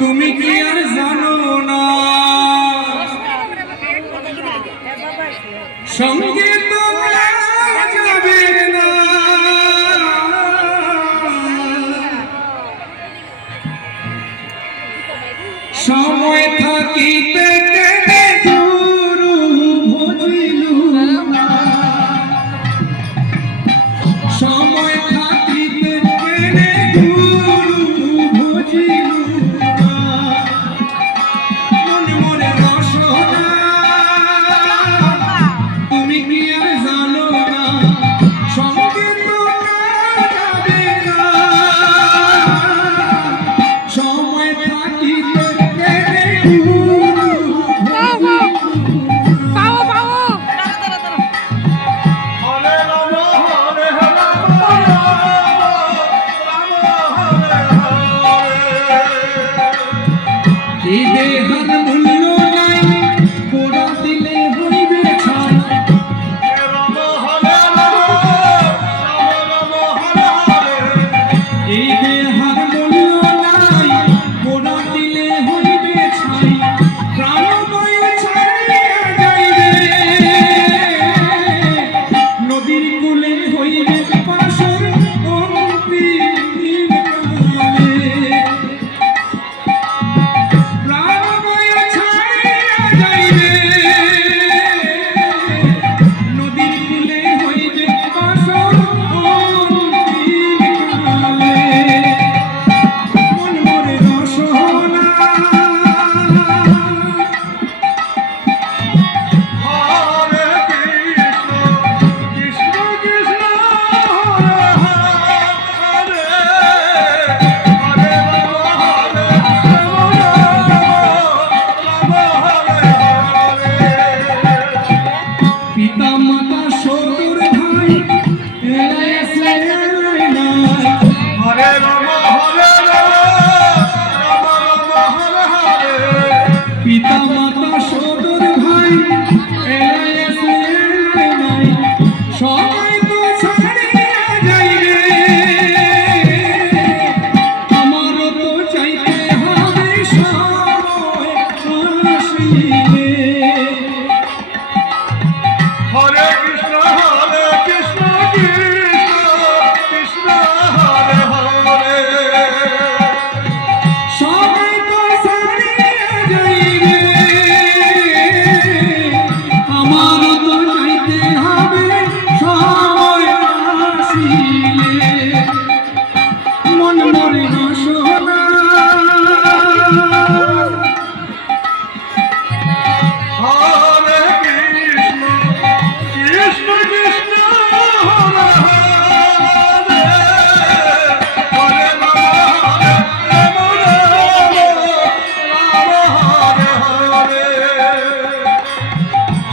তুমি কি আর জানো না? সঙ্গে না। সময় থাকি you.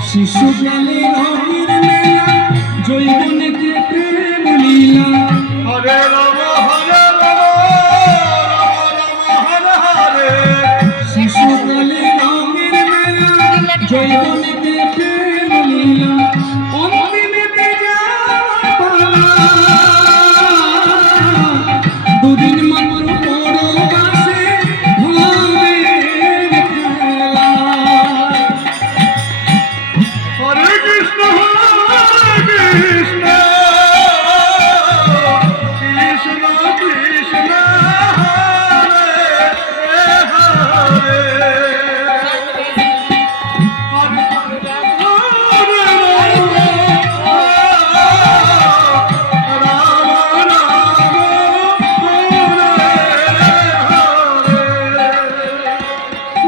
শিশুকালে রঙের মেলা জৈবনেতে প্রেম লীলা?